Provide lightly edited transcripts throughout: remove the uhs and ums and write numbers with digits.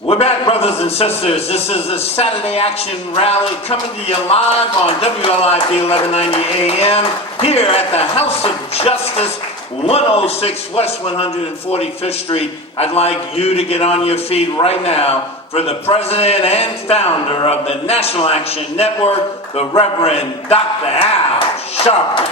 We're back, brothers and sisters. This is the Saturday Action Rally coming to you live on WLIP 1190 AM here at the House of Justice, 106 West 145th Street. I'd like you to get on your feet right now for the president and founder of the National Action Network, the Reverend Dr. Al Sharpton.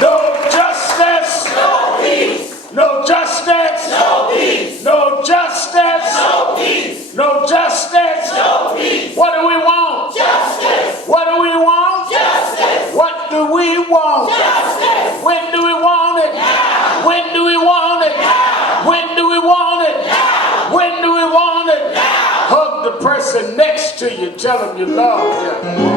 No justice, no peace. No justice, no peace. No justice, no peace. No justice, no peace. What do we want? Justice. What do we want? Justice. What do we want? Justice. When do we want it? Now. When do we want it? Now. When do we want it? Now. When do we want it? Now. Hug the person next to you. Tell them you love them.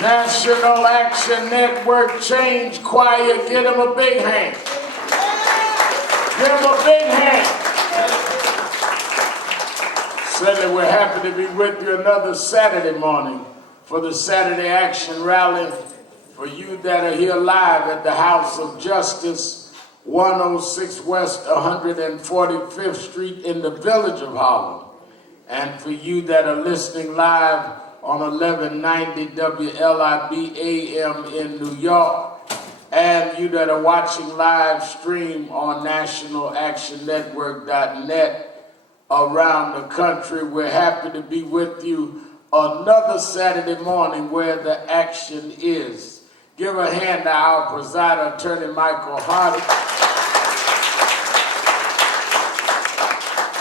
National Action Network Change Choir, give them a big hand. Give them a big hand. Certainly we're happy to be with you another Saturday morning for the Saturday Action Rally. For you that are here live at the House of Justice, 106 West 145th Street in the Village of Harlem. And for you that are listening live on 1190 WLIB AM in New York, and you that are watching live stream on nationalactionnetwork.net around the country, we're happy to be with you another Saturday morning where the action is. Give a hand to our presider, Attorney Michael Hardy.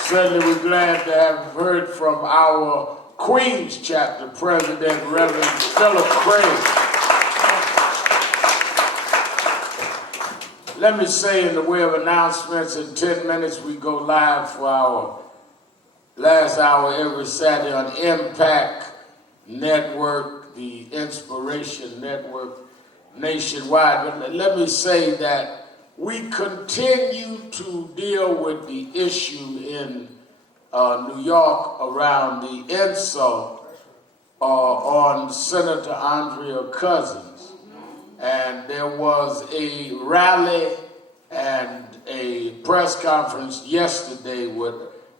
Certainly we're glad to have heard from our Queens Chapter President, Reverend Philip Craig. Let me say in the way of announcements, in 10 minutes we go live for our last hour every Saturday on Impact Network, the Inspiration Network nationwide. But let me say that we continue to deal with the issue in New York around the insult on Senator Andrea Cousins. And there was a rally and a press conference yesterday with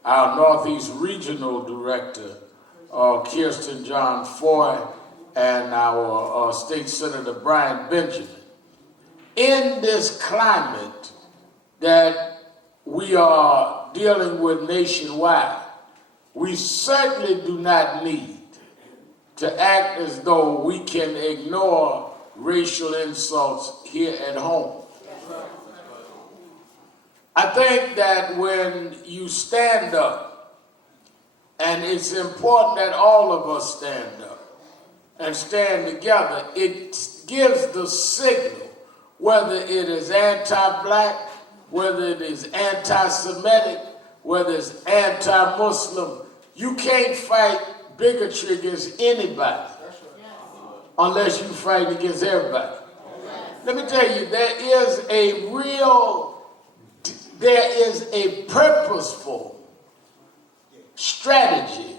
our Northeast Regional Director, Kirsten John Foy, and our State Senator Brian Benjamin. In this climate that we are dealing with nationwide, we certainly do not need to act as though we can ignore racial insults here at home. I think that when you stand up, and it's important that all of us stand up and stand together, it gives the signal, whether it is anti-black, whether it is anti-Semitic, whether it's anti-Muslim. You can't fight bigotry against anybody unless you fight against everybody. Let me tell you, there is a purposeful strategy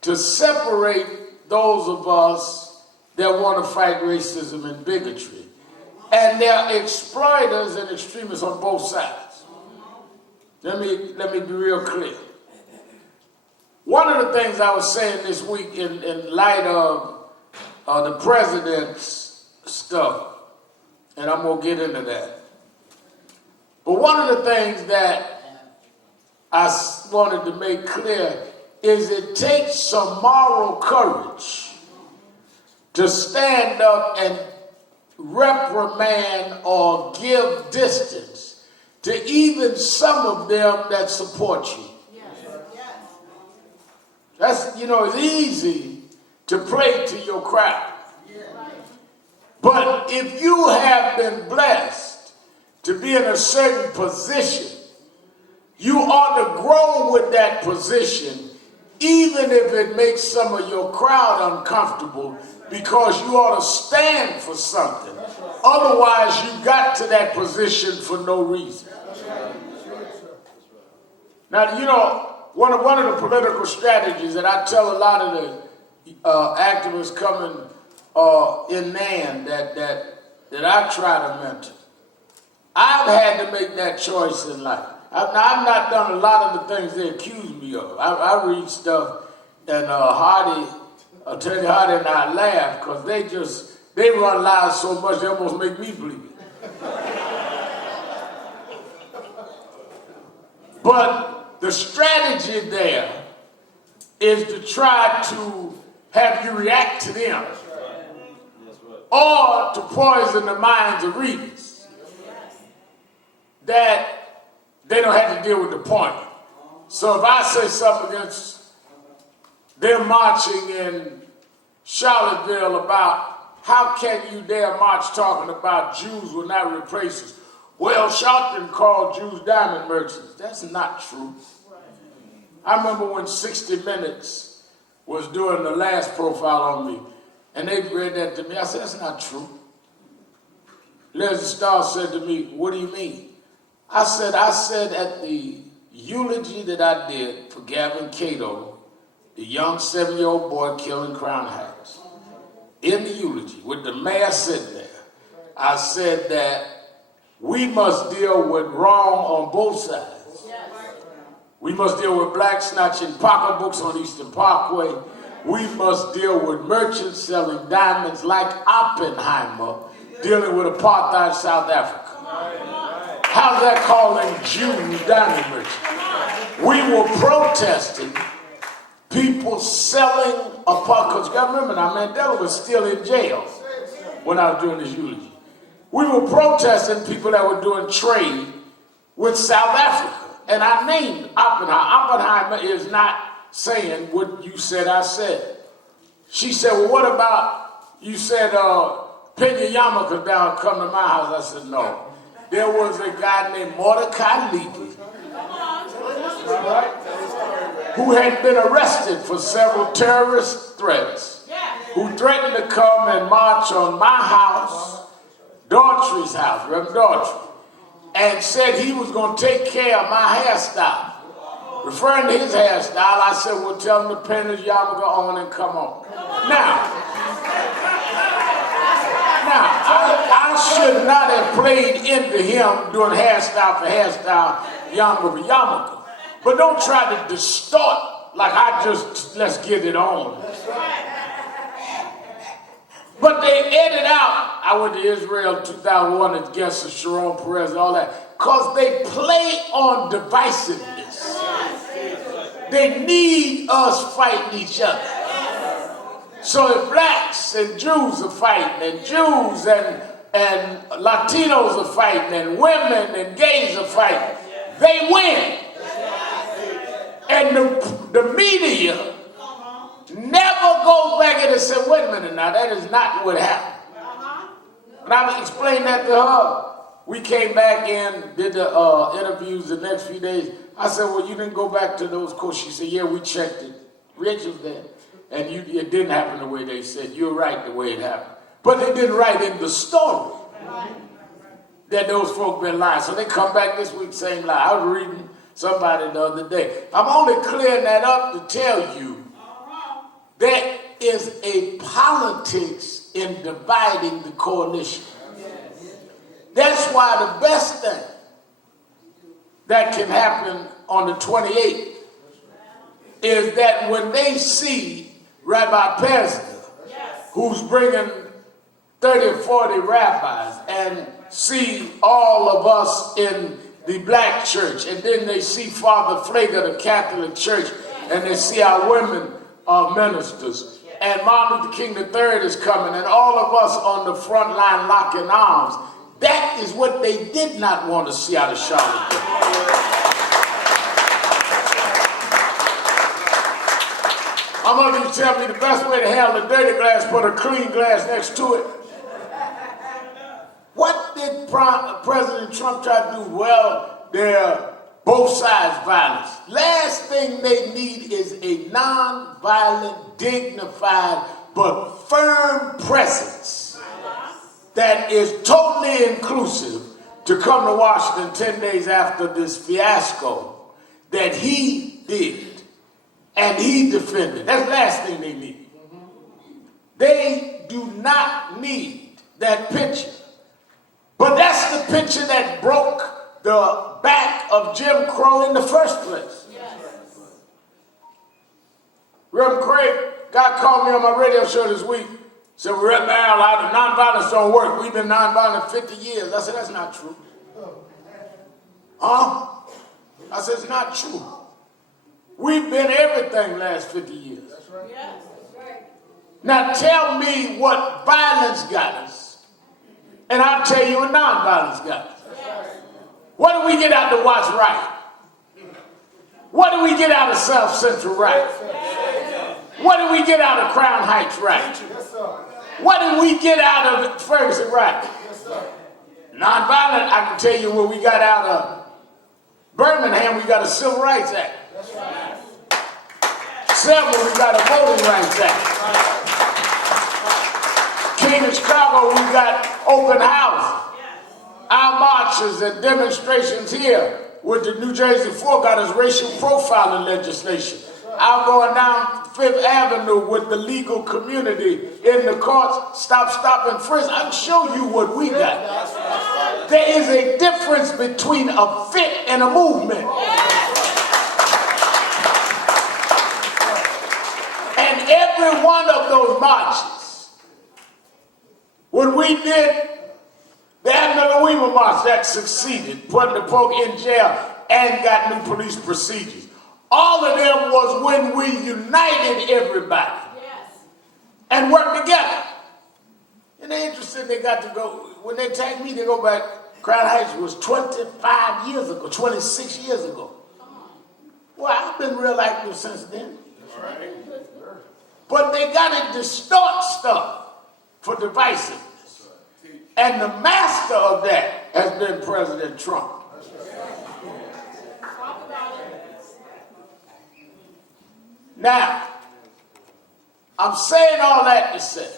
to separate those of us that want to fight racism and bigotry. And there are exploiters and extremists on both sides. Let me be real clear. One of the things I was saying this week in light of the president's stuff, and I'm going to get into that. But one of the things that I wanted to make clear is it takes some moral courage to stand up and reprimand or give distance to even some of them that support you. That's, it's easy to play to your crowd. But if you have been blessed to be in a certain position, you ought to grow with that position, even if it makes some of your crowd uncomfortable, because you ought to stand for something. Otherwise, you got to that position for no reason. Now, one of the political strategies that I tell a lot of the activists coming in NAN that I try to mentor, I've had to make that choice in life. I've not done a lot of the things they accuse me of. I read stuff, and Attorney Hardy and I laugh because they run lies so much they almost make me believe it. But the strategy there is to try to have you react to them or to poison the minds of readers that they don't have to deal with the point. So if I say something against them marching in Charlottesville about how can you dare march talking about Jews will not replace us? Well, Shelton called Jews diamond merchants. That's not true. I remember when 60 Minutes was doing the last profile on me, and they read that to me. I said, that's not true. Leslie Starr said to me, what do you mean? I said at the eulogy that I did for Gavin Cato, the young 7-year-old boy killed in Crown Heights, in the eulogy, with the mayor sitting there, I said that we must deal with wrong on both sides. We must deal with blacks snatching pocketbooks on Eastern Parkway. We must deal with merchants selling diamonds like Oppenheimer dealing with apartheid South Africa. How's that calling Jews diamond merchants? We were protesting people selling apartheid. Because you remember now, Mandela was still in jail when I was doing this eulogy. We were protesting people that were doing trade with South Africa. And I named Oppenheimer. Oppenheimer is not saying what you said I said. She said, well, what about, you said, Peggy Yama could down come to my house. I said, no. There was a guy named Mordecai Levy who had been arrested for several terrorist threats, who threatened to come and march on my house, Daughtry's house, Reverend Daughtry, and said he was going to take care of my hairstyle. Referring to his hairstyle, I said, well, tell him to pin his yarmulke on and come on. Now, I should not have played into him doing hairstyle for hairstyle, yarmulke for yarmulke. But don't try to distort like let's get it on. But they edit out, I went to Israel 2001 as guest of Sharon Perez and all that, because they play on divisiveness. They need us fighting each other. So if blacks and Jews are fighting, and Jews and Latinos are fighting, and women and gays are fighting, they win. And the media never goes back and says, wait a minute now, that is not what happened. And I explained that to her. We came back in, did the interviews the next few days. I said, well, you didn't go back to those courts. She said, yeah, we checked it. Rachel's there. And it didn't happen the way they said. You're right the way it happened. But they didn't write in the story that those folk been lying. So they come back this week, same lie. I was reading somebody the other day. I'm only clearing that up to tell you there is a politics in dividing the coalition. That's why the best thing that can happen on the 28th is that when they see Rabbi Pesner, who's bringing 30 or 40 rabbis, and see all of us in the black church, and then they see Father Flake of the Catholic Church, and they see our women ministers, and Martin Luther King III is coming, and all of us on the front line locking arms. That is what they did not want to see out of Charlotte. I'm going to tell me the best way to handle a dirty glass, put a clean glass next to it. What did President Trump try to do? Well, they're both sides violence. Last thing they need is a non-violent, dignified, but firm presence that is totally inclusive to come to Washington 10 days after this fiasco that he did and he defended. That's the last thing they need. They do not need that picture. But that's the picture that broke the back of Jim Crow in the first place. Reverend Craig, God called me on my radio show this week. Said, we're at the nonviolence don't work. We've been nonviolent 50 years. I said, that's not true. Huh? I said, it's not true. We've been everything the last 50 years. That's right. Yes, that's right. Now tell me what violence got us, and I'll tell you what nonviolence got us. Yes. What do we get out of Watts right? What do we get out of South Central right? Yes. What do we get out of Crown Heights right? Yes, sir. What did we get out of Ferguson right? Yes, sir. Nonviolent, I can tell you what we got out of Birmingham. We got a Civil Rights Act. That's right. Selma, we got a Voting Rights Act. King of Chicago, we got open house. Our marches and demonstrations here with the New Jersey 4 got us racial profiling legislation. I'm going down Fifth Avenue with the legal community in the courts, stop and frisk. I can show you what we got. There is a difference between a fit and a movement. And every one of those marches, when we did the Admiral Weaver March, that succeeded, putting the Pope in jail and got new police procedures. All of them was when we united everybody and worked together. And they're interested, they got to go, when they take me, they go back, Crown Heights was 25 years ago, 26 years ago. Well, I've been real active since then. But they got to distort stuff for divisiveness. And the master of that has been President Trump. Now, I'm saying all that to say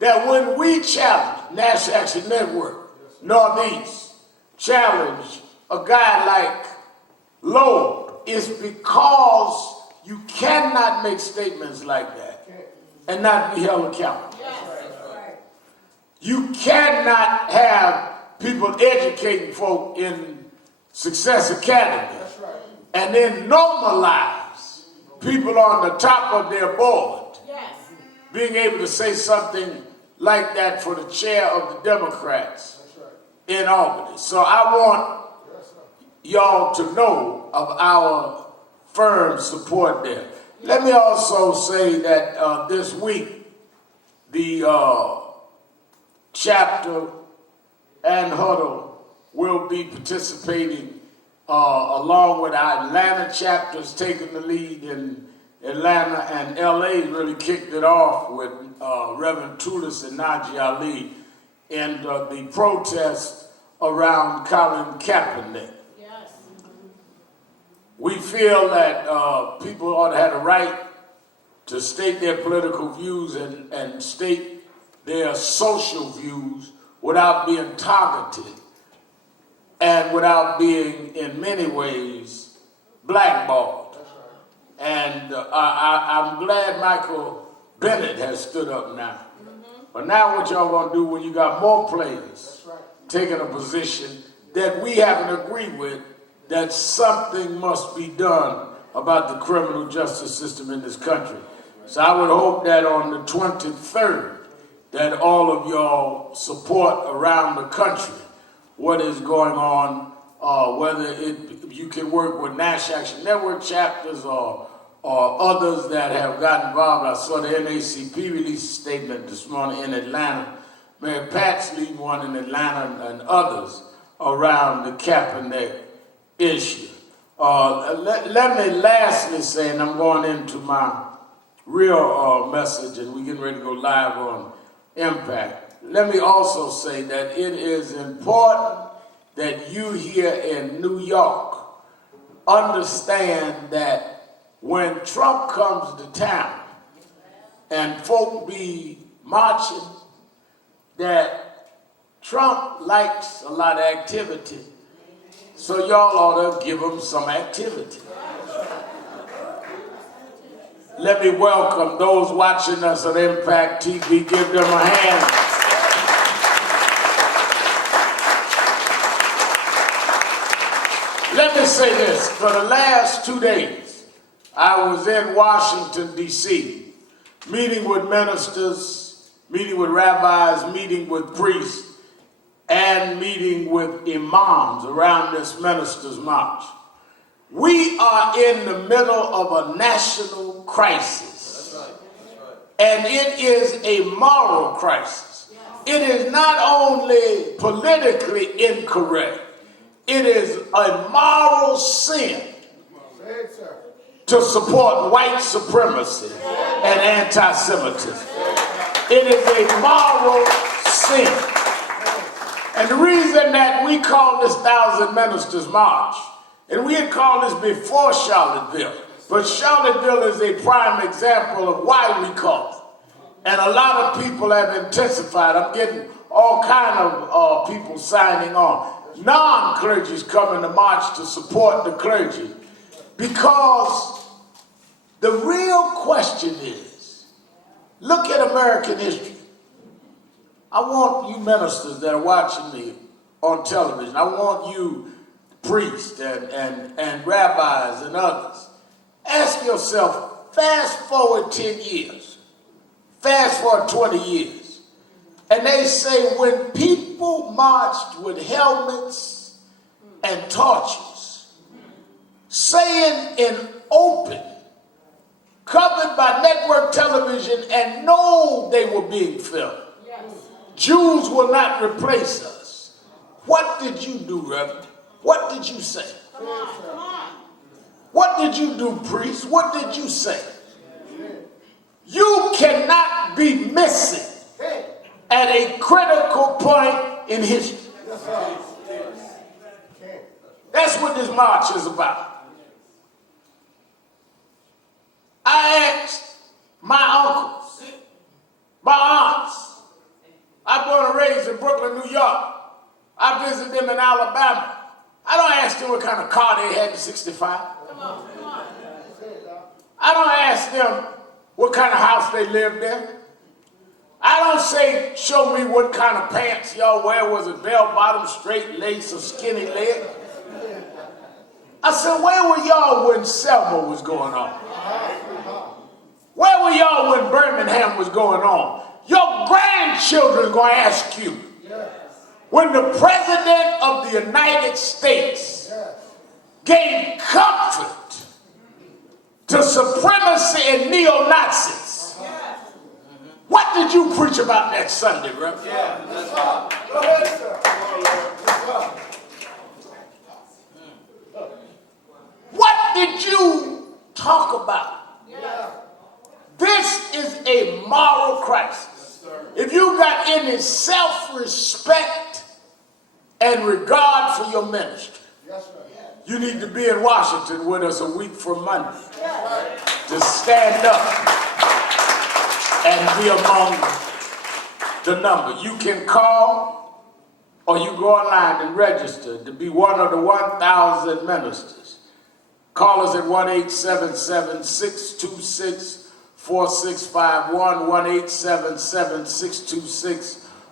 that when we challenge National Action Network, Northeast, challenge a guy like Lowell, it's because you cannot make statements like that and not be held accountable. You cannot have people educating folk in Success Academy and then normalize people on the top of their board being able to say something like that for the chair of the Democrats in Albany. So I want y'all to know of our firm support there. Let me also say that this week, the chapter and huddle will be participating along with our Atlanta chapters taking the lead in Atlanta, and LA really kicked it off with Reverend Tulis and Najee Ali in the protest around Colin Kaepernick. Yes. We feel that people ought to have a right to state their political views and state their social views without being targeted and without being, in many ways, blackballed. And I'm glad Michael Bennett has stood up now. But now what y'all gonna do when you got more players taking a position that we haven't agreed with, that something must be done about the criminal justice system in this country. So I would hope that on the 23rd, that all of y'all support around the country what is going on, whether you can work with National Action Network chapters or others that have gotten involved. I saw the NACP release a statement this morning in Atlanta. Mayor Pat's leading one in Atlanta and others around the Kaepernick issue. Let me lastly say, and I'm going into my real message, and we're getting ready to go live on Impact. Let me also say that it is important that you here in New York understand that when Trump comes to town and folk be marching, that Trump likes a lot of activity. So y'all ought to give him some activity. Let me welcome those watching us on Impact TV. Give them a hand. Let me say this. For the last 2 days, I was in Washington, D.C., meeting with ministers, meeting with rabbis, meeting with priests, and meeting with imams around this ministers' march. We are in the middle of a national crisis. That's right. And it is a moral crisis. It is not only politically incorrect, it is a moral sin to support white supremacy and anti-Semitism. It is a moral sin. And the reason that we call this 1,000 Ministers March, and we had called this before Charlottesville, but Charlottesville is a prime example of why we call it. And a lot of people have intensified. I'm getting all kind of people signing on. Non-clergy is coming to march to support the clergy, because the real question is, look at American history. I want you ministers that are watching me on television, I want you priests and rabbis and others, ask yourself, fast forward 10 years, fast forward 20 years, and they say when people marched with helmets and torches, saying in open, covered by network television, and know they were being filmed, Jews will not replace us. What did you do, Reverend? What did you say? Come on. What did you do, priest? What did you say? You cannot be missing at a critical point in history. That's what this march is about. I asked my uncles, my aunts. I'm born and raised in Brooklyn, New York. I visited them in Alabama. I don't ask them what kind of car they had in '65. Come on. I don't ask them what kind of house they lived in. I don't say, show me what kind of pants y'all wear. Was it bell bottom, straight lace, or skinny leg? I said, where were y'all when Selma was going on? Where were y'all when Birmingham was going on? Your grandchildren are going to ask you. When the President of the United States gave comfort supremacy and neo-Nazis. What did you preach about that Sunday, Reverend? Yeah, that's right. Go ahead, sir. What did you talk about? This is a moral crisis. If you got any self-respect and regard for your ministry, you need to be in Washington with us a week from Monday to stand up and be among the number. You can call or you go online and register to be one of the 1,000 ministers. Call us at 1-877-626-4651,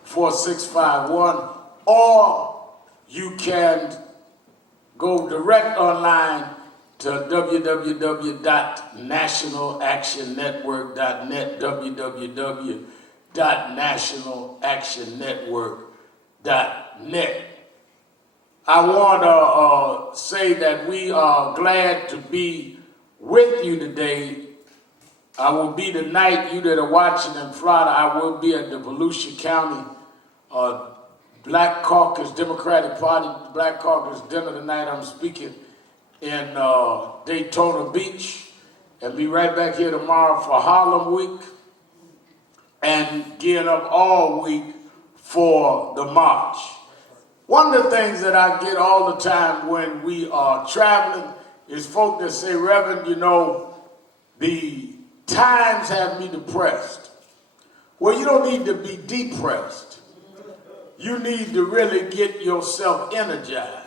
1-877-626-4651, or you can go direct online to www.nationalactionnetwork.net, www.nationalactionnetwork.net. I want to say that we are glad to be with you today. I will be tonight, you that are watching in Florida, I will be at the Volusia County Black Caucus, Democratic Party Black Caucus dinner tonight. I'm speaking in Daytona Beach, and be right back here tomorrow for Harlem Week, and gearing up all week for the march. One of the things that I get all the time when we are traveling is folk that say, Reverend, you know, the times have me depressed. Well, you don't need to be depressed. You need to really get yourself energized.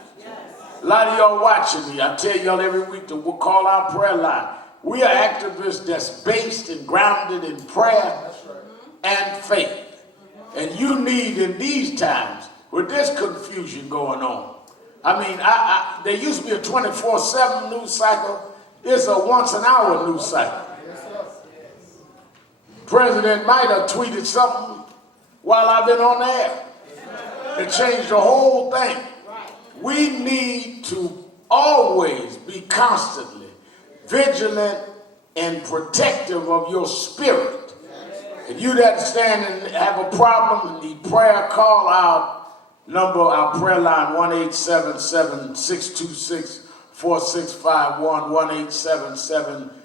A lot of y'all watching me, I tell y'all every week to call our prayer line. We are activists that's based and grounded in prayer and faith. And you need in these times, with this confusion going on. I mean, there used to be a 24/7 news cycle. It's a once-an-hour news cycle. President might have tweeted something while I've been on the air. It changed the whole thing. We need to always be constantly vigilant and protective of your spirit. If you that stand and have a problem and need prayer, call our number, our prayer line, 1-877-626-4651,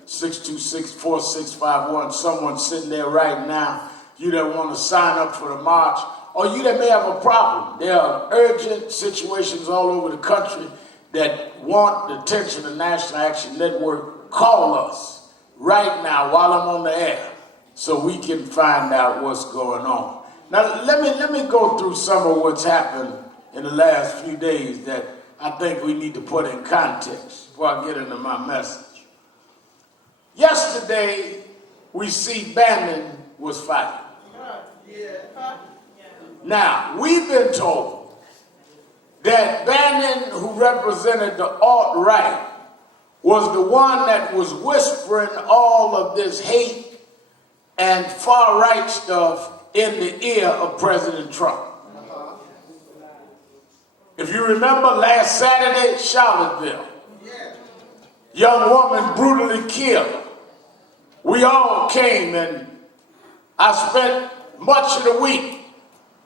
1-877-626-4651. Someone sitting there right now, you that want to sign up for the march, or you that may have a problem. There are urgent situations all over the country that want the attention of National Action Network. Call us right now while I'm on the air so we can find out what's going on. Now, let me go through some of what's happened in the last few days that I think we need to put in context before I get into my message. Yesterday, we see Bannon was fired. Now, we've been told that Bannon, who represented the alt-right, was the one that was whispering all of this hate and far-right stuff in the ear of President Trump. If you remember last Saturday, Charlottesville, young woman brutally killed. We all came, and I spent much of the week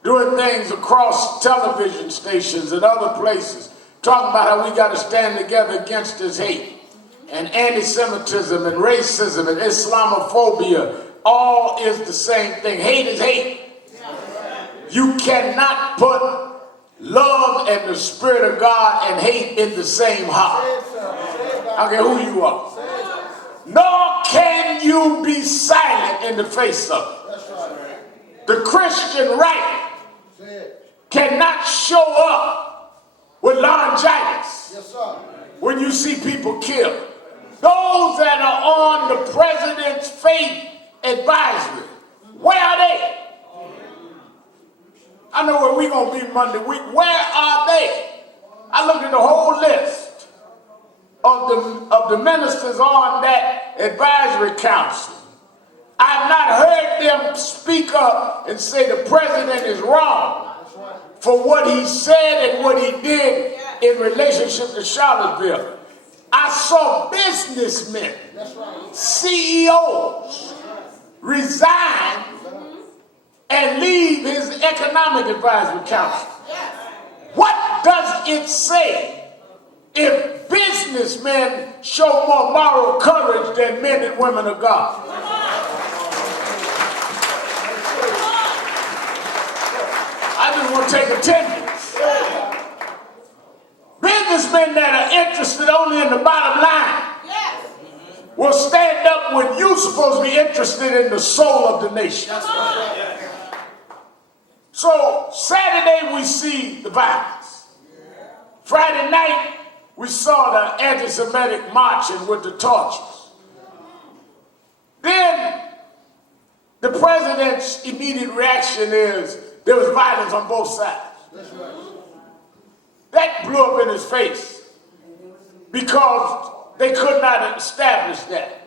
doing things across television stations and other places, talking about how we got to stand together against this hate and anti-Semitism and racism and Islamophobia. All is the same thing. Hate is hate. You cannot put love and the Spirit of God and hate in the same heart. I don't care who you are. Nor can you be silent in the face of it. The Christian right cannot show up with laryngitis when you see people killed. Those that are on the president's faith advisory, where are they? I know where we're going to be Monday week. Where are they? I looked at the whole list of the ministers on that advisory council. I've not heard them speak up and say the president is wrong for what he said and what he did in relationship to Charlottesville. I saw businessmen, CEOs, resign and leave his economic advisory council. What does it say if businessmen show more moral courage than men and women of God? I just want to take attendance. Businessmen that are interested only in the bottom line will stand up when you're supposed to be interested in the soul of the nation. So Saturday we see the violence. Friday night we saw the anti-Semitic marching with the torches. Then the president's immediate reaction is there was violence on both sides. That blew up in his face because they could not establish that.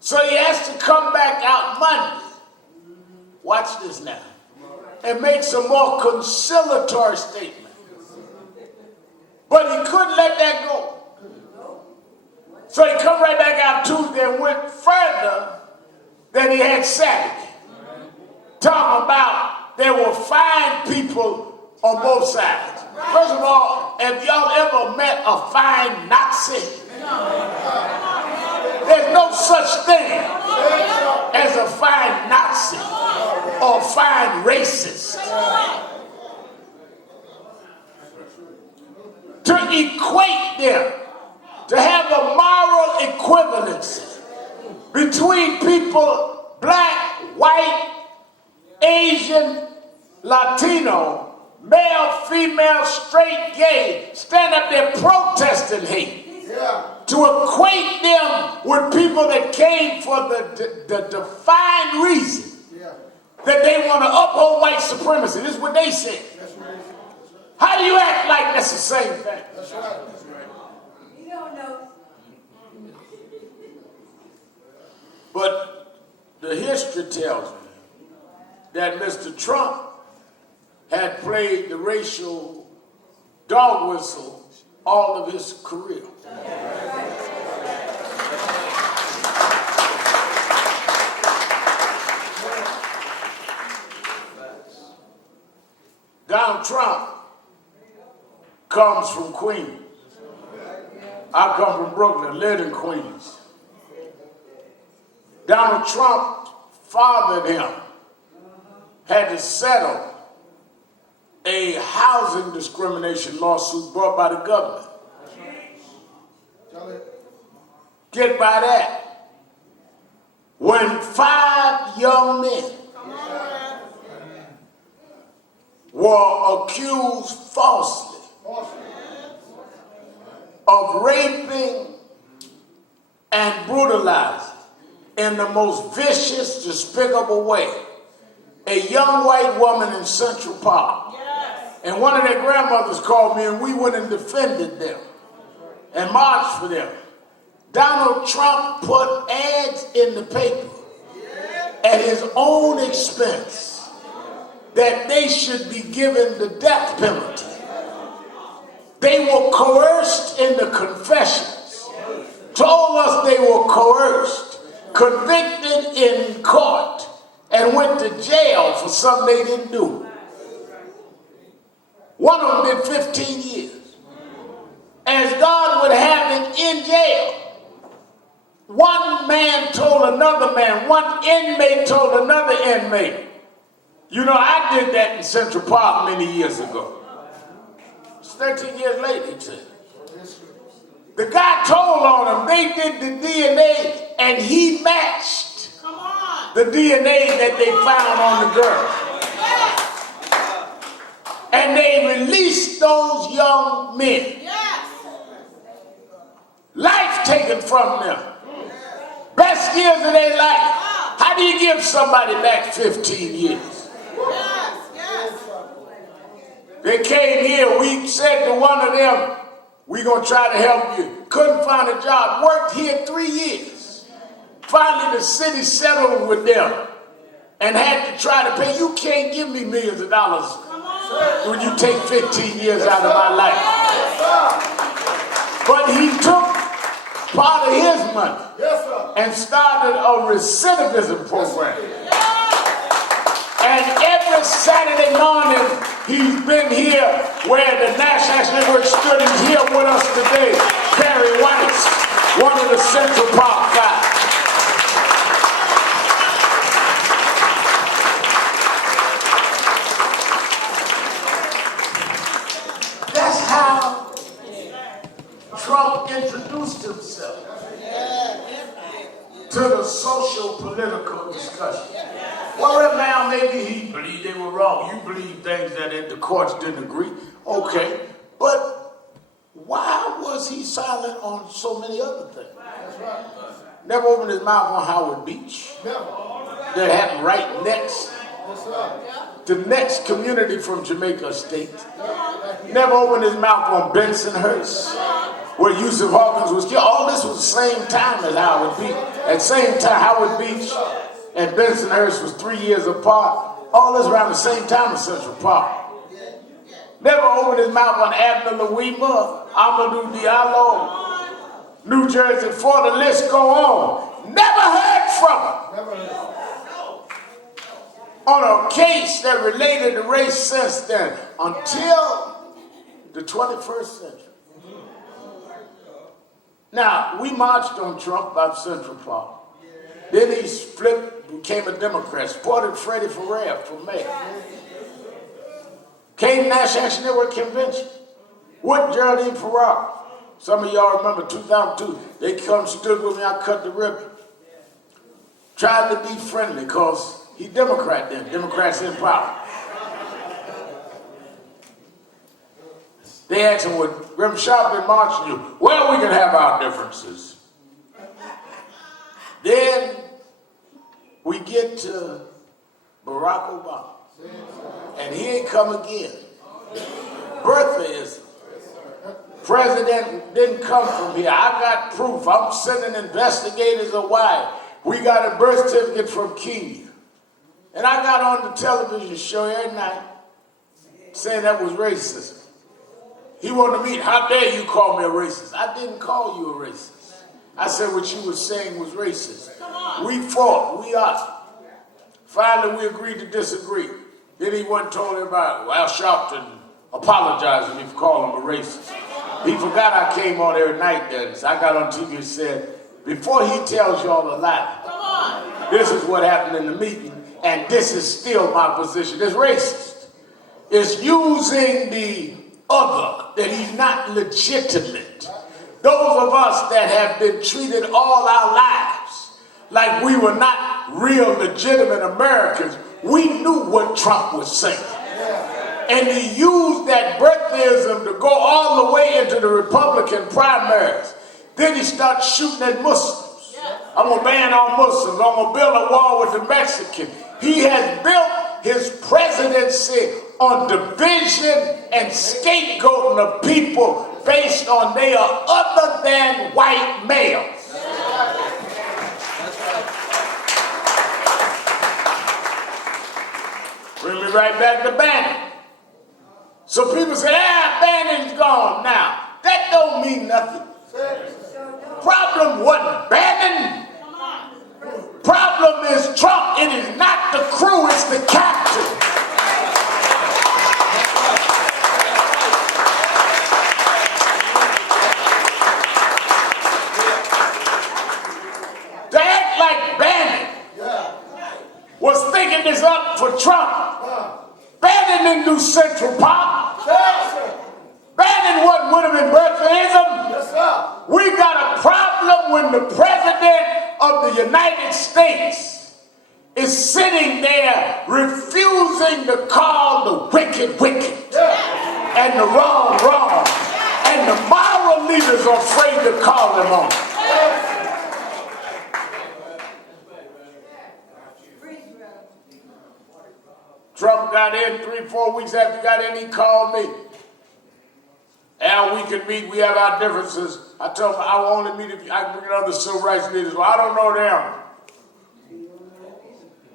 So he has to come back out Monday. Watch this now. And make some more conciliatory statements. But he couldn't let that go. So he come right back out Tuesday and went further than he had Saturday. Talking about there were fine people on both sides. First of all, have y'all ever met a fine Nazi? There's no such thing as a fine Nazi or fine racist. To equate them, to have a moral equivalency between people, black, white, Asian, Latino, male, female, straight, gay, stand up there protesting hate. To equate them with people that came for the defined reason that they want to uphold white supremacy. This is what they said. How do you act like that's the same thing? You don't know. But the history tells me that Mr. Trump had played the racial dog whistle all of his career. Donald Trump comes from Queens. I come from Brooklyn, lived in Queens. Donald Trump fathered him, had to settle a housing discrimination lawsuit brought by the government. Get by that. When 5 young men were accused falsely of raping and brutalizing in the most vicious, despicable way a young white woman in Central Park. And one of their grandmothers called me and we went and defended them and marched for them. Donald Trump put ads in the paper at his own expense that they should be given the death penalty. They were coerced in the confessions, told us they were coerced, convicted in court, and went to jail for something they didn't do. One of them did 15 years. As God would have it, in jail, one man told another man, one inmate told another inmate, you know, I did that in Central Park many years ago. It's 13 years later, he said. The guy told on him, they did the DNA, and he matched the DNA that they found on the girl. And they released those young men. Life taken from them. Best years of their life. How do you give somebody back 15 years? They came here, we said to one of them, we're going to try to help you. Couldn't find a job, worked here 3 years. Finally the city settled with them and had to try to pay. You can't give me millions of dollars when you take 15 years out of my life. But he took part of his money Yes, sir. and started a recidivism program. And every Saturday morning, he's been here where the National Action Network stood. He's here with us today. Perry White's one of the Central Park guys. That's how Trump introduced himself to the social political discussion. Well, now maybe he believed they were wrong. You believe things that the courts didn't agree. Okay, but why was he silent on so many other things? Never opened his mouth on Howard Beach. That happened right next. The next community from Jamaica State. Never opened his mouth on Bensonhurst, where Yusuf Hawkins was killed. All this was the same time as Howard Beach. At the same time, Howard Beach and Bensonhurst was 3 years apart. All this around the same time in Central Park. Never opened his mouth on Abner Louima, Amadou Diallo, New Jersey, for the list go on. Never heard from him on a case that related to race since then until the 21st century. Now, we marched on Trump about Central Park. Then he flipped, became a Democrat, supported Freddie Ferrer for mayor. Came to National Action Network Convention with Geraldine Ferraro. Some of y'all remember 2002. They come stood with me, I cut the ribbon. Tried to be friendly because he Democrat then, Democrats in power. They asked him, would Reverend Sharp been marching you? Well, we can have our differences. Then we get to Barack Obama. And he ain't come again. Birtherism. President didn't come from here. I got proof. I'm sending investigators away. We got a birth certificate from Kenya. And I got on the television show every night saying that was racism. He wanted to meet. How dare you call me a racist? I didn't call you a racist. I said what you were saying was racist. We fought. We argued. Finally, we agreed to disagree. Then he went and told everybody, well, Al Sharpton apologized to me for calling him a racist. He forgot I came on every night then. So I got on TV and said, before he tells y'all a lie, this is what happened in the meeting, and this is still my position. It's racist. It's using the other, that he's not legitimate. Those of us that have been treated all our lives like we were not real legitimate Americans, we knew what Trump was saying. And he used that birtherism to go all the way into the Republican primaries. Then he started shooting at Muslims. I'm going to ban all Muslims. I'm going to build a wall with the Mexicans. He has built his presidency on division and scapegoating of people based on they are other than white males. Bring me right back to Bannon. So people say, Bannon's gone now. That don't mean nothing. Problem wasn't Bannon. Problem is Trump. It is not the crew, it's the captain. To act like Bannon was thinking this up for Trump. Bannon didn't do Central Park. Bannon wasn't with him in birtherism. We got a problem when the president of the United States is sitting there refusing to call the wicked wicked and the wrong wrong, and the moral leaders are afraid to call them on it. Trump got in 3-4 weeks after he got in, he called me. Al, we can meet, we have our differences. I told him I will only meet if I can bring other civil rights leaders. Well, I don't know them.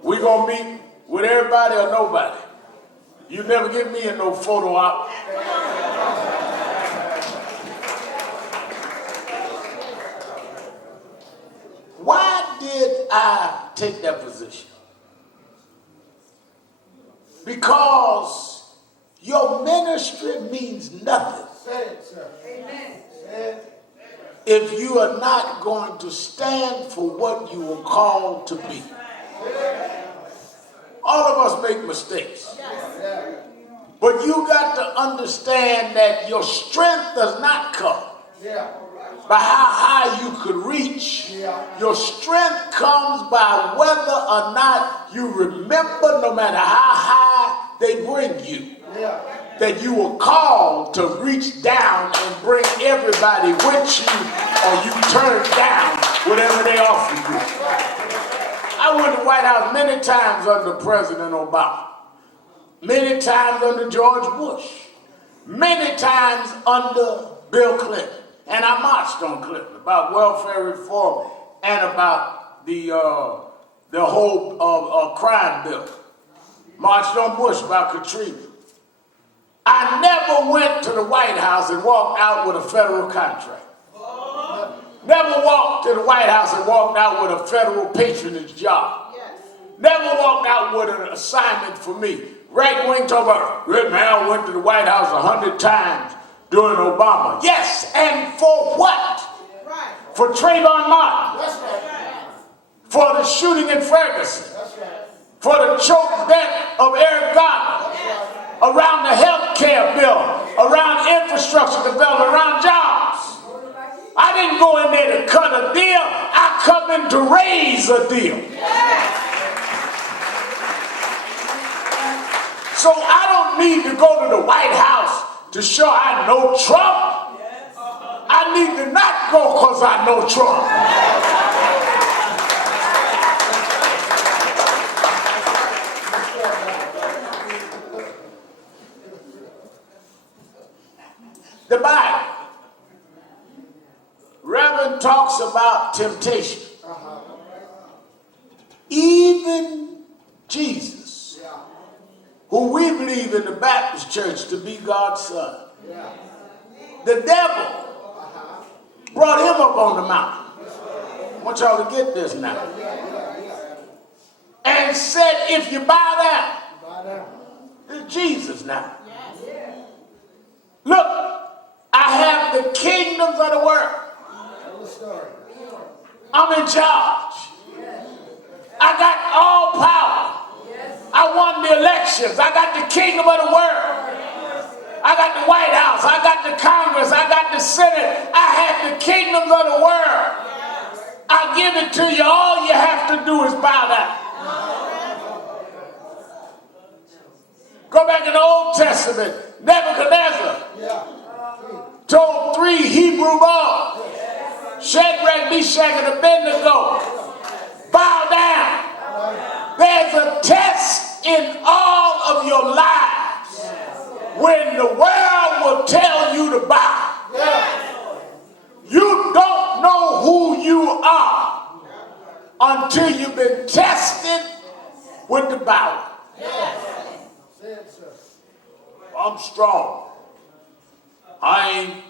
We gonna meet with everybody or nobody. You never get me in no photo op. I take that position? Because your ministry means nothing if you are not going to stand for what you were called to be. All of us make mistakes. But you got to understand that your strength does not come by how high you could reach. Your strength comes by whether or not you remember, no matter how high they bring you, that you were called to reach down and bring everybody with you, or you turn down whatever they offer you. I went to the White House many times under President Obama, many times under George Bush, many times under Bill Clinton. And I marched on Clinton about welfare reform and about the whole crime bill. Marched on Bush about Katrina. I never went to the White House and walked out with a federal contract. Never walked to the White House and walked out with a federal patronage job. Never walked out with an assignment for me. Right wing talk about, Red Man went to the White House 100 times during Obama. Yes, and for what? Right. For Trayvon Martin. That's right. For the shooting in Ferguson. That's right. For the choke death of Eric Garner. Right. Around the health care bill. Around infrastructure development. Around jobs. I didn't go in there to cut a deal. I come in to raise a deal. So I don't need to go to the White House to show I know Trump. I need to not go because I know Trump. The Bible, Reverend talks about temptation. Even Jesus, who we believe in the Baptist Church to be God's son. The devil brought him up on the mountain. I want y'all to get this now. And said, if you bow down, it's Jesus now. Look, I have the kingdoms of the world. I'm in charge. I got all power. I won the elections. I got the kingdom of the world. I got the White House. I got the Congress. I got the Senate. I have the kingdoms of the world. I'll give it to you. All you have to do is bow down. Go back in the Old Testament. Nebuchadnezzar told 3 Hebrew boys, Shadrach, Meshach, and Abednego, bow down. There's a test in all of your lives when the world will tell you to bow. You don't know who you are until you've been tested with the bow. I'm strong. I ain't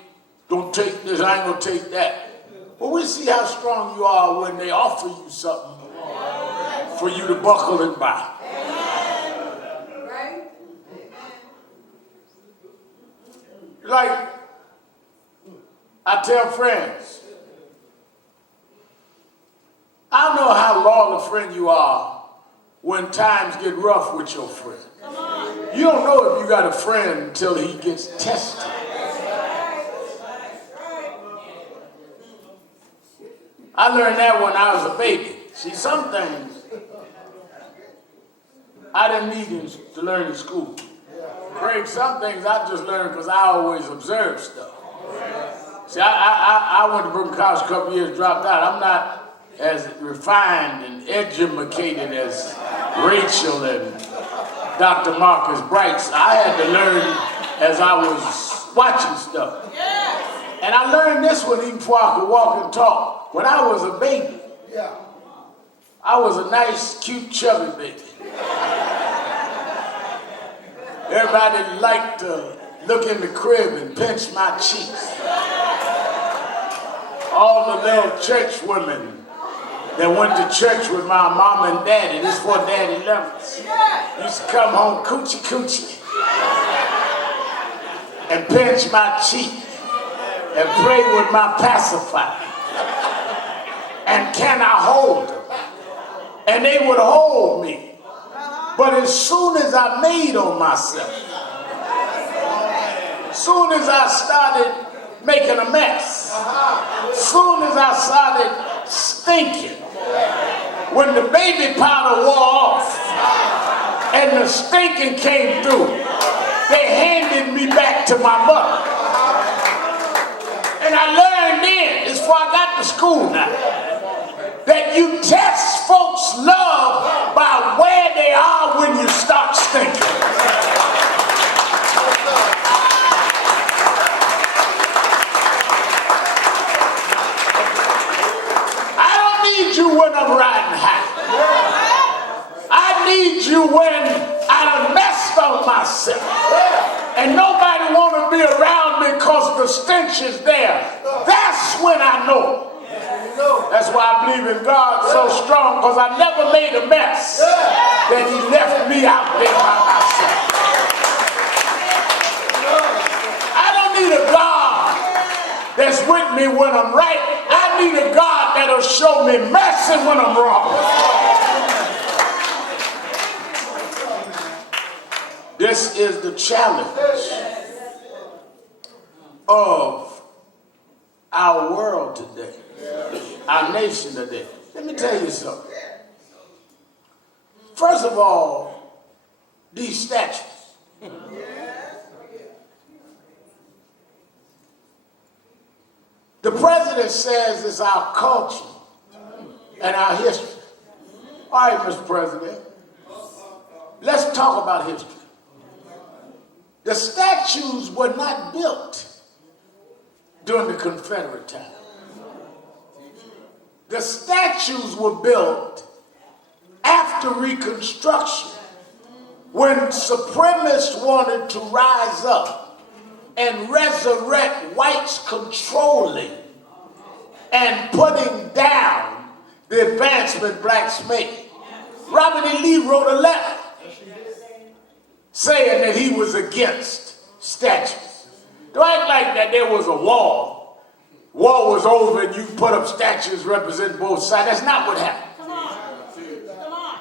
gonna take this, I ain't gonna take that. But we see how strong you are when they offer you something for you to buckle and buy. Right? Like, I tell friends, I know how loyal a friend you are when times get rough with your friend. You don't know if you got a friend until he gets tested. I learned that when I was a baby. See, some things I didn't need to learn in school. Craig, some things I just learned because I always observe stuff. See, I went to Brooklyn College a couple years, dropped out. I'm not as refined and educated as Rachel and Dr. Marcus Bright. I had to learn as I was watching stuff. And I learned this one even before I could walk and talk. When I was a baby, I was a nice, cute, chubby baby. Everybody liked to look in the crib and pinch my cheeks. All the little church women that went to church with my mom and daddy. This is for daddy lovers. Used to come home coochie coochie and pinch my cheek and play with my pacifier. And can I hold them? And they would hold me. But as soon as I made on myself, soon as I started making a mess, soon as I started stinking, when the baby powder wore off and the stinking came through, they handed me back to my mother. And I learned then, it's before I got to school now, that you test folks' love by where they are when you start stinking. I don't need you when I'm riding high. I need you when I done messed on myself. And nobody want to be around me because the stench is there. That's when I know. That's why I believe in God so strong, because I never made a mess that he left me out there by myself. I don't need a God that's with me when I'm right. I need a God that'll show me mercy when I'm wrong. This is the challenge of our world today, our nation today. Let me tell you something. First of all, these statues. The president says it's our culture and our history. All right, Mr. President, let's talk about history. The statues were not built during the Confederate time. The statues were built after Reconstruction, when supremacists wanted to rise up and resurrect whites controlling and putting down the advancement blacks made. Robert E. Lee wrote a letter saying that he was against statues. Don't act like that there was a wall. War was over and you put up statues representing both sides. That's not what happened. Come on.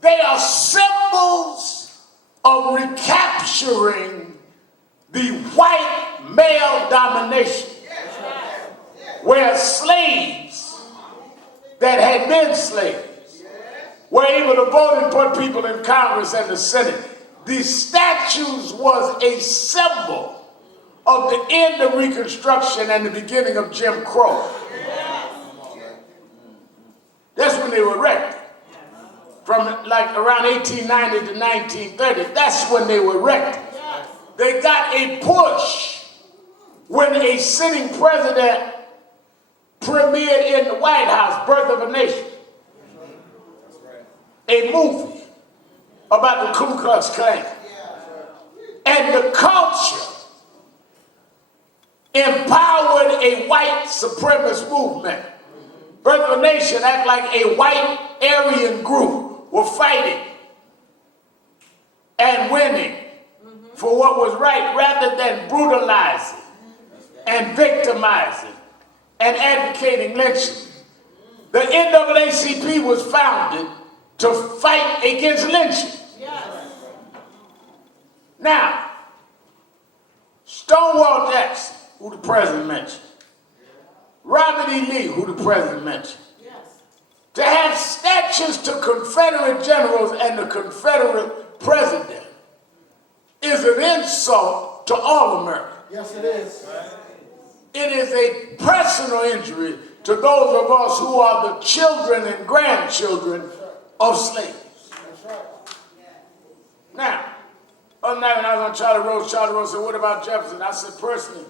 They are symbols of recapturing the white male domination, where slaves that had been slaves were able to vote and put people in Congress and the Senate. These statues was a symbol of the end of Reconstruction and the beginning of Jim Crow. That's when they were erected. From like around 1890 to 1930, that's when they were erected. They got a push when a sitting president premiered in the White House, Birth of a Nation, a movie about the Ku Klux Klan. And the culture empowered a white supremacist movement. Birth of a Nation act like a white Aryan group were fighting and winning for what was right, rather than brutalizing and victimizing and advocating lynching. The NAACP was founded to fight against lynching. Now, Stonewall Jackson, who the president mentioned, Robert E. Lee, who the president mentioned, to have statues to Confederate generals and the Confederate president is an insult to all Americans. Yes, it is. It is a personal injury to those of us who are the children and grandchildren of slaves. Now, other night when I was on Charlie Rose said, what about Jefferson? I said, personally,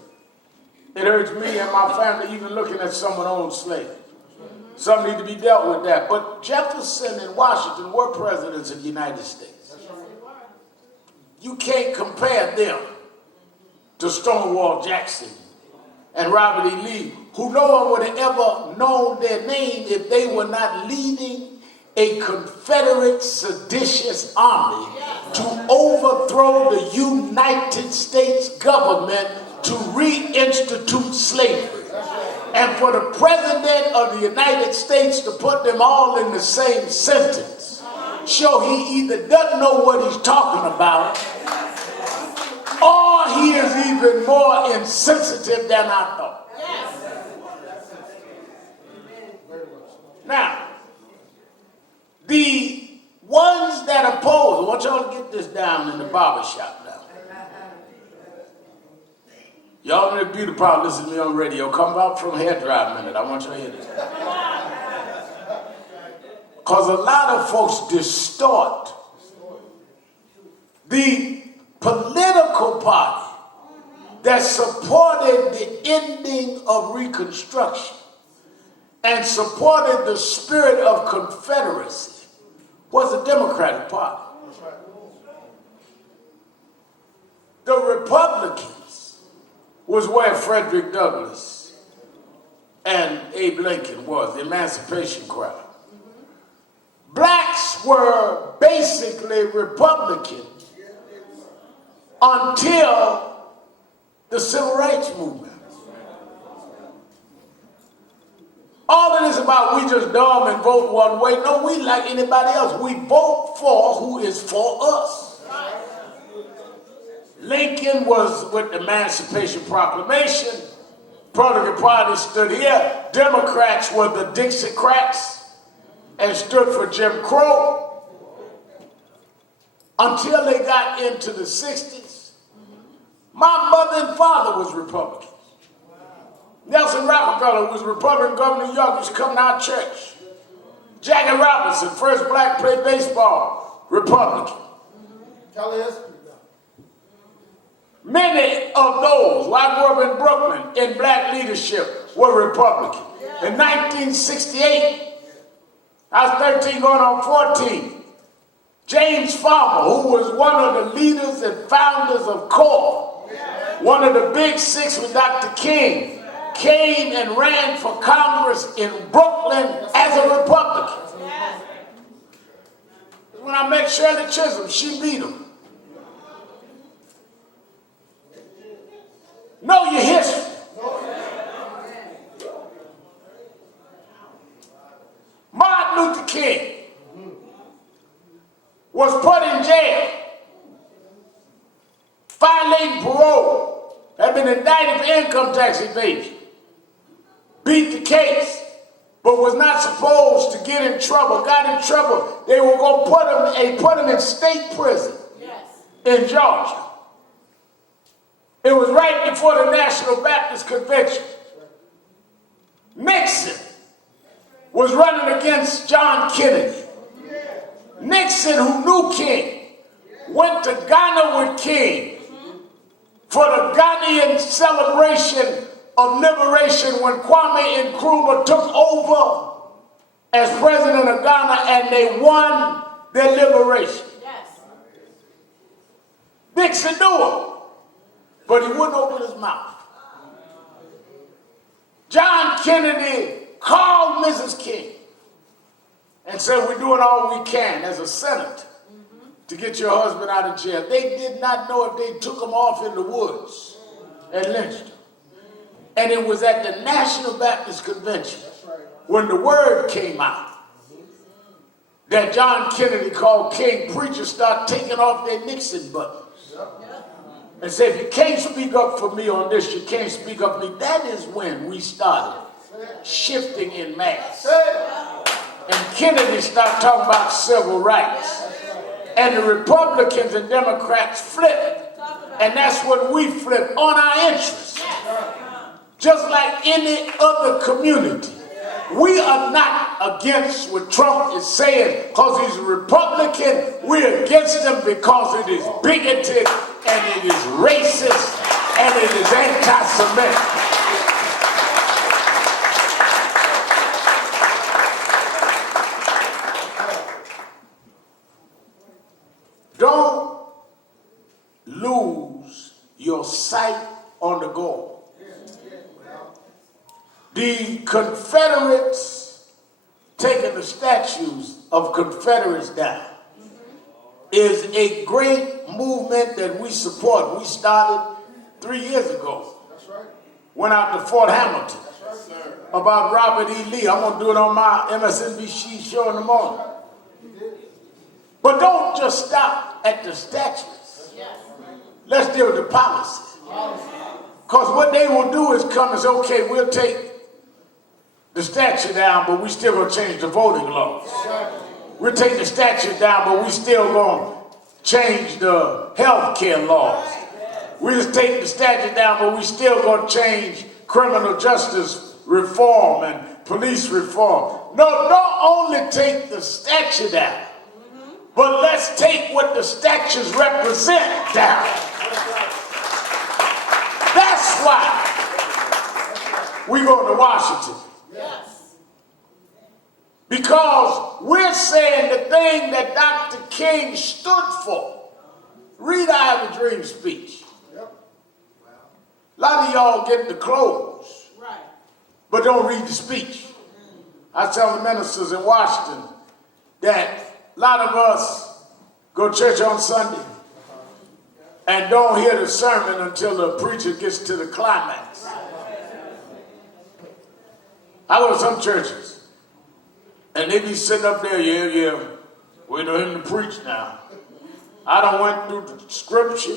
it hurts me and my family even looking at someone owned slaves. Some need to be dealt with that. But Jefferson and Washington were presidents of the United States. You can't compare them to Stonewall Jackson and Robert E. Lee, who no one would have ever known their name if they were not leading a Confederate seditious army to overthrow the United States government to reinstitute slavery. And for the President of the United States to put them all in the same sentence, show he either doesn't know what he's talking about, or he is even more insensitive than I thought. Now, the ones that oppose, I want y'all to get this down in the barbershop now. Y'all in the beauty parlor, listen to me on radio. Come out from hair dry a minute. I want you to hear this. Because a lot of folks distort the political party that supported the ending of Reconstruction and supported the spirit of Confederacy was the Democratic Party. The Republicans was where Frederick Douglass and Abe Lincoln was, the Emancipation crowd. Blacks were basically Republican until the Civil Rights Movement. All of this about we just dumb and vote one way. No, we like anybody else. We vote for who is for us. Lincoln was with the Emancipation Proclamation. Republican Party stood here. Democrats were the Dixiecrats and stood for Jim Crow until they got into the 60s. My mother and father was Republicans. Nelson Rockefeller was Republican governor of New York. He used to come to our church. Jackie Robinson, first black to play baseball, Republican. Many of those who I grew up in Brooklyn in black leadership were Republican. In 1968, I was 13 going on 14. James Farmer, who was one of the leaders and founders of CORE, one of the big six with Dr. King, came and ran for Congress in Brooklyn as a Republican. When I met Shirley Chisholm, she beat him. Know your history. Martin Luther King was put in jail, violating parole, had been indicted for income tax evasion, beat the case, but was not supposed to get in trouble, got in trouble. They were going to put him in state prison in Georgia. It was right before the National Baptist Convention. Nixon was running against John Kennedy. Nixon, who knew King, went to Ghana with King for the Ghanaian celebration of liberation when Kwame Nkrumah took over as president of Ghana and they won their liberation. Nixon knew him, but he wouldn't open his mouth. John Kennedy called Mrs. King and said, we're doing all we can as a senator to get your husband out of jail. They did not know if they took him off in the woods and lynched him. And it was at the National Baptist Convention when the word came out that John Kennedy called King, preachers start taking off their Nixon buttons. And said, if you can't speak up for me on this, you can't speak up for me. That is when we started shifting in mass. And Kennedy started talking about civil rights. And the Republicans and Democrats flipped. And that's when we flipped on our interests. Just like any other community. We are not against what Trump is saying because he's a Republican. We're against him because it is bigoted and it is racist and it is anti-Semitic. Don't lose your sight on the goal. Confederates taking the statues of Confederates down is a great movement that we support. We started 3 years ago. That's right. Went out to Fort Hamilton That's right, sir. about Robert E. Lee. I'm going to do it on my MSNBC show in the morning. But don't just stop at the statues. Let's deal with the policy. Because what they will do is come and say, okay, we'll take the statue down, but we still going to change the voting laws. We'll take the statue down, but we still going to change the health care laws. We just take the statute down, but we still going to change criminal justice reform and police reform. No, don't only take the statute down, but let's take what the statutes represent down. That's why we're going to Washington. Because we're saying the thing that Dr. King stood for. Read I Have a Dream speech. A lot of y'all get the clothes, but don't read the speech. I tell the ministers in Washington that a lot of us go to church on Sunday and don't hear the sermon until the preacher gets to the climax. I go to some churches and they be sitting up there, yeah, waiting on him to preach now. I done went through the scripture,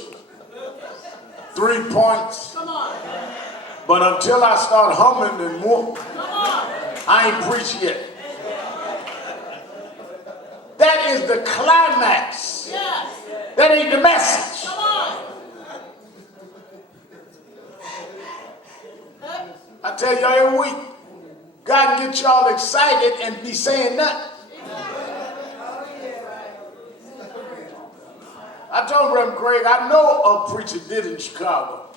3 points. Come on. But until I start humming and more, I ain't preached yet. That is the climax. Yes. That ain't the message. Come on. I tell you every week, God can get y'all excited and be saying nothing. I told Reverend Craig, I know a preacher did in Chicago.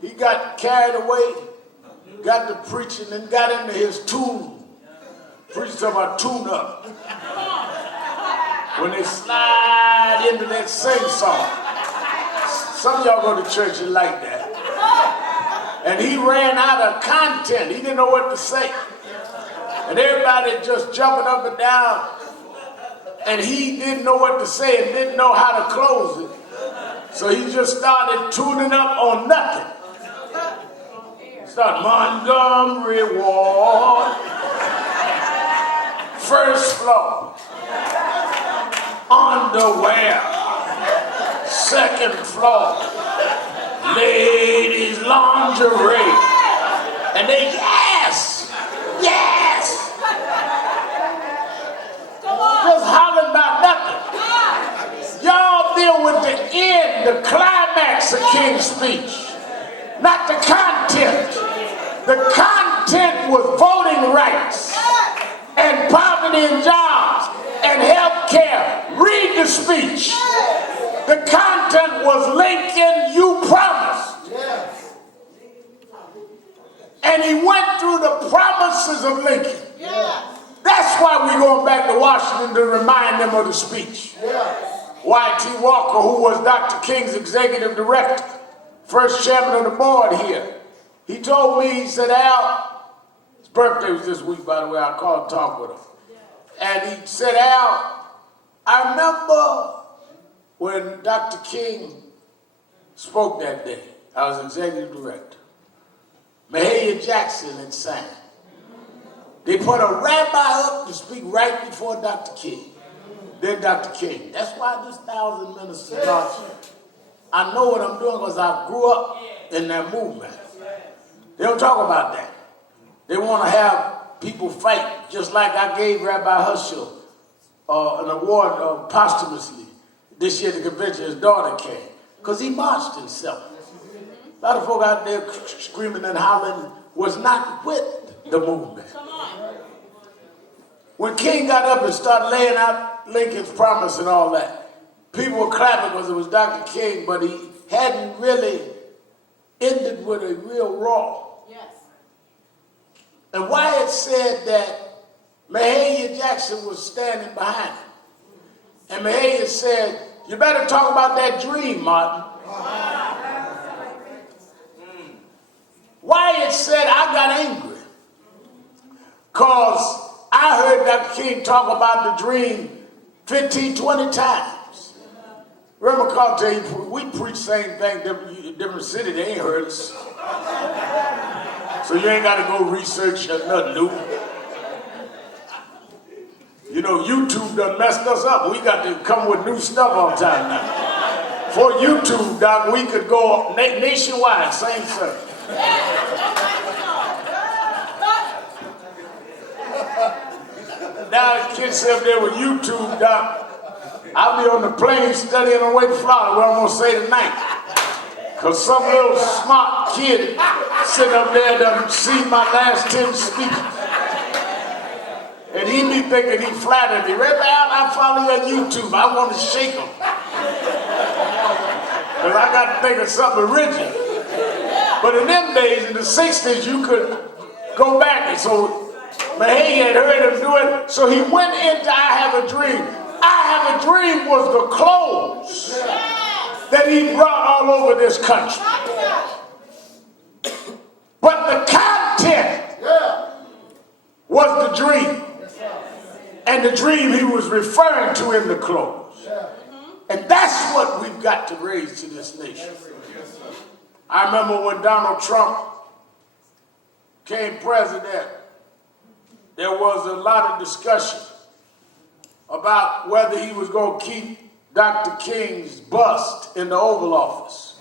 He got carried away, got to preaching, and got into his tune. Preaching about tune-up. When they slide into that sing song. Some of y'all go to church and like that. And he ran out of content. He didn't know what to say. And everybody just jumping up and down. And he didn't know what to say and didn't know how to close it. So he just started tuning up on nothing. Start Montgomery Ward, first floor, underwear, second floor, ladies lingerie, and they yes, just hollering about nothing. Y'all deal with the end, the climax of King's speech. Not the content. The content was voting rights and poverty and jobs and health care. Read the speech. The content was Lincoln, you promised. And he went through the promises of Lincoln. That's why we're going back to Washington to remind them of the speech. Y.T. Walker, who was Dr. King's executive director, first chairman of the board here, he told me, he said, Al, his birthday was this week, by the way, I called to talk with him. And he said, Al, I remember when Dr. King spoke that day. I was executive director. Mahalia Jackson had sang. They put a rabbi up to speak right before Dr. King. Then Dr. King. That's why this 1,000 ministers I know what I'm doing because I grew up in that movement. They don't talk about that. They want to have people fight, just like I gave Rabbi Hushel an award posthumously this year at the convention. His daughter came because he marched himself. A lot of folk out there screaming and hollering was not with the movement. When King got up and started laying out Lincoln's promise and all that, people were clapping because it was Dr. King, but he hadn't really ended with a real raw. And Wyatt said that Mahalia Jackson was standing behind him. And Mahalia said, you better talk about that dream, Martin. Wyatt said, I got angry. Because I heard Dr. King talk about the dream 15, 20 times. Reverend Carl tell you, we preach the same thing, different city, they ain't heard us. So you ain't got to go research nothing new. You know, YouTube done messed us up. We got to come with new stuff all the time now. For YouTube, Doc, we could go nationwide, same service. Now kids sit up there with YouTube, Doc. I'll be on the plane studying on the way to Florida, what I'm going to say tonight. Because some little smart kid sitting up there done see my last 10 speeches. And he be thinking he flattered me. Reverend Al, I follow you on YouTube. I want to shake him. Because I got to think of something original. But in them days, in the 60s, you could go back. And so Mahay had heard him do it. So he went into I Have a Dream. I Have a Dream was the clothes that he brought all over this country. But the content was the dream. And the dream he was referring to in the clothes. And that's what we've got to raise to this nation. I remember when Donald Trump became president, there was a lot of discussion about whether he was going to keep Dr. King's bust in the Oval Office.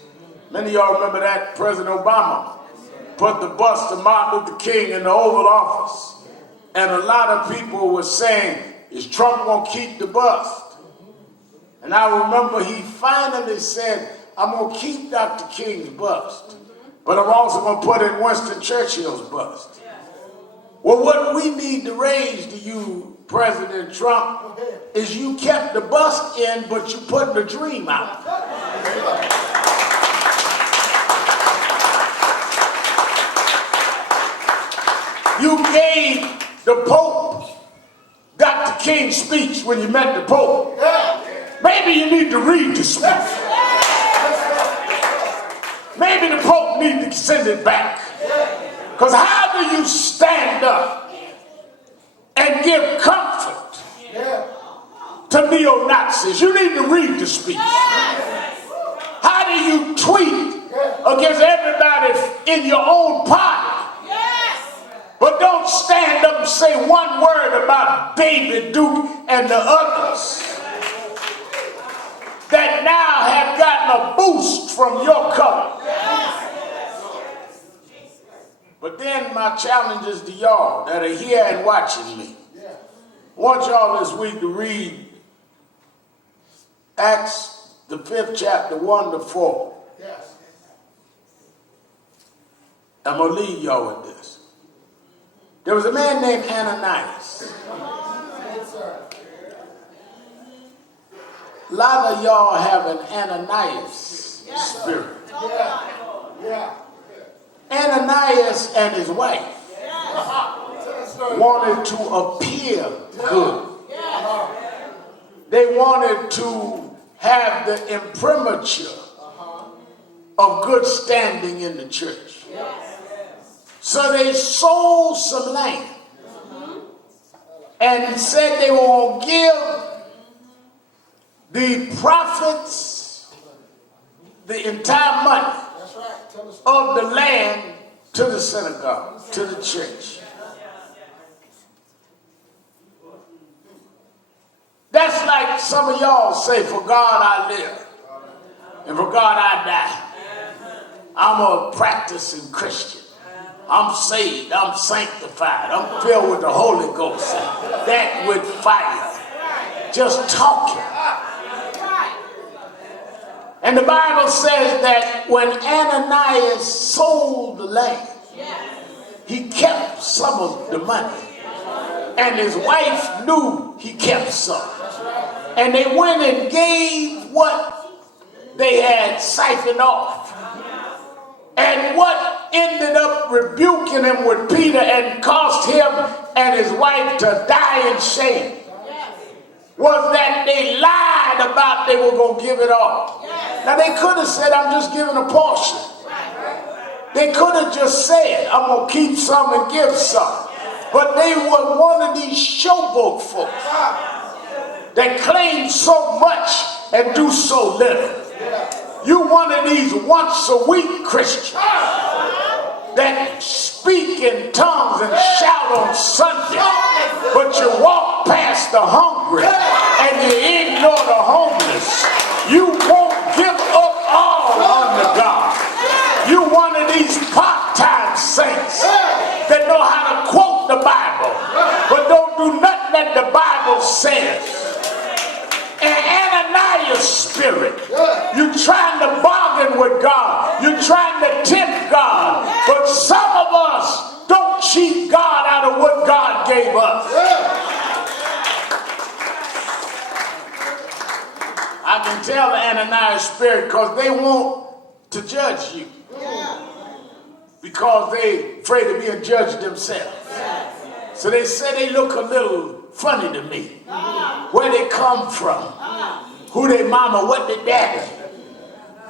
Many of y'all remember that President Obama put the bust of Martin Luther King in the Oval Office. And a lot of people were saying, is Trump going to keep the bust? And I remember he finally said, I'm going to keep Dr. King's bust, but I'm also going to put in Winston Churchill's bust. Well, what we need to raise to you, President Trump, is you kept the bust in, but you put the dream out. You gave the Pope Dr. King's speech when you met the Pope. Maybe you need to read the speech. Maybe the Pope needs to send it back. Because how do you stand up and give comfort to neo-Nazis? You need to read the speech. How do you tweet against everybody in your own party, but don't stand up and say one word about David Duke and the others that now have gotten a boost from your color? But then my challenge is to y'all that are here and watching me. I want y'all this week to read Acts, the 5th chapter, 1 to 4. I'm going to leave y'all with this. There was a man named Ananias. A lot of y'all have an Ananias spirit. Ananias and his wife wanted to appear good. They wanted to have the imprimatur of good standing in the church. So they sold some land and said they were going to give the prophets the entire money of the land to the synagogue, to the church. That's like some of y'all say, for God I live, and for God I die. I'm a practicing Christian. I'm saved, I'm sanctified, I'm filled with the Holy Ghost. That with fire. Just talking. And the Bible says that when Ananias sold the land, he kept some of the money. And his wife knew he kept some. And they went and gave what they had siphoned off. And what ended up rebuking him with Peter and caused him and his wife to die in shame was that they lied about they were going to give it all. Now they could have said, I'm just giving a portion. They could have just said, I'm going to keep some and give some. But they were one of these showboat folks that claim so much and do so little. You one of these once a week Christians that speak in tongues and shout on Sunday, but you walk past the hungry and you ignore the homeless. You won't give up all unto God. You one of these part-time saints that know how to quote the Bible, but don't do nothing that the Bible says. And Ananias spirit, you're trying to bargain with God. You're trying to tempt God. But some of us don't cheat God out of what God gave us. I can tell the Ananias spirit because they want to judge you. Because they afraid of being judged themselves. So they say they look a little funny to me. Where they come from, who they mama, what they daddy.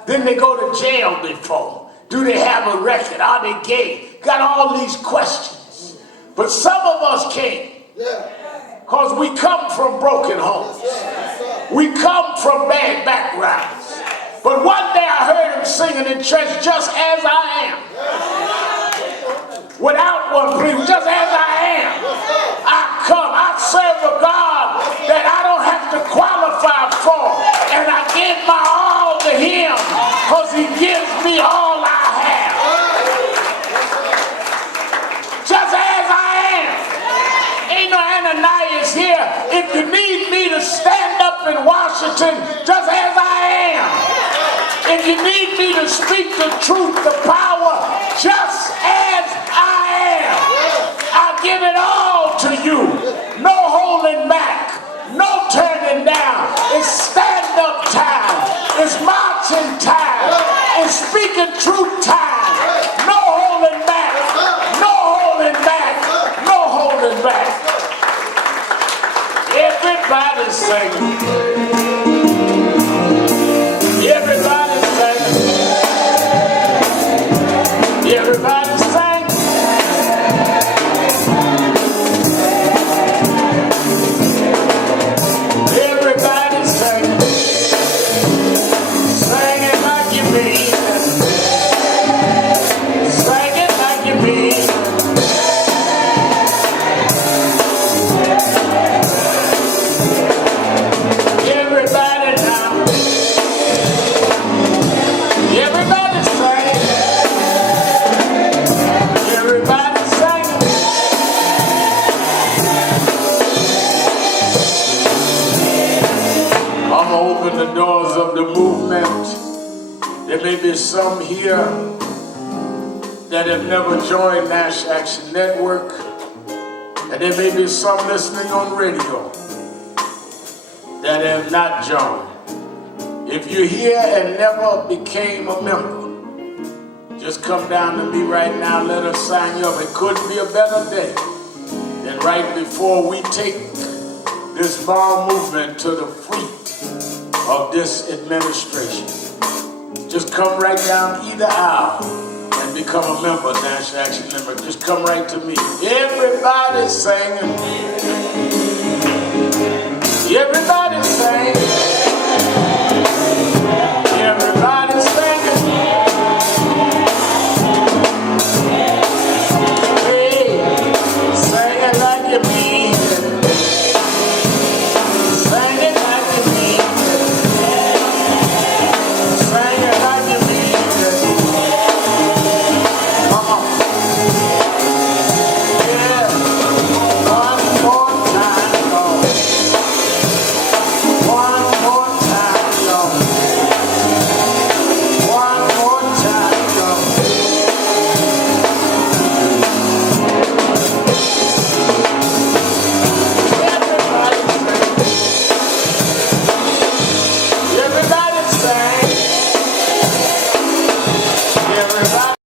Then they go to jail before. Do they have a record? Are they gay? Got all these questions. But some of us can't. Because we come from broken homes. We come from bad backgrounds. But one day I heard him singing in church, just as I am. Without one plea, just as I am. I come, I serve a God that I don't have to qualify for. And I give my all to him because he gives me all I have. Just as I am. Ain't no Ananias here. If you need me to stand up in Washington, just as I am. If you need me to speak the truth, the power, just as I am. I give it all to you. No holding back. No turning down. It's stand-up time. It's marching time. It's speaking truth time. No holding back. No holding back. No holding back. Everybody's singing. Everybody's singing. Everybody's singing. The doors of the movement. There may be some here that have never joined Nash Action Network, and there may be some listening on radio that have not joined. If you're here and never became a member, just come down to me right now, let us sign you up. It couldn't be a better day than right before we take this small movement to the feet of this administration. Just come right down either aisle and become a member of National Action Network. Just come right to me. Everybody's singing.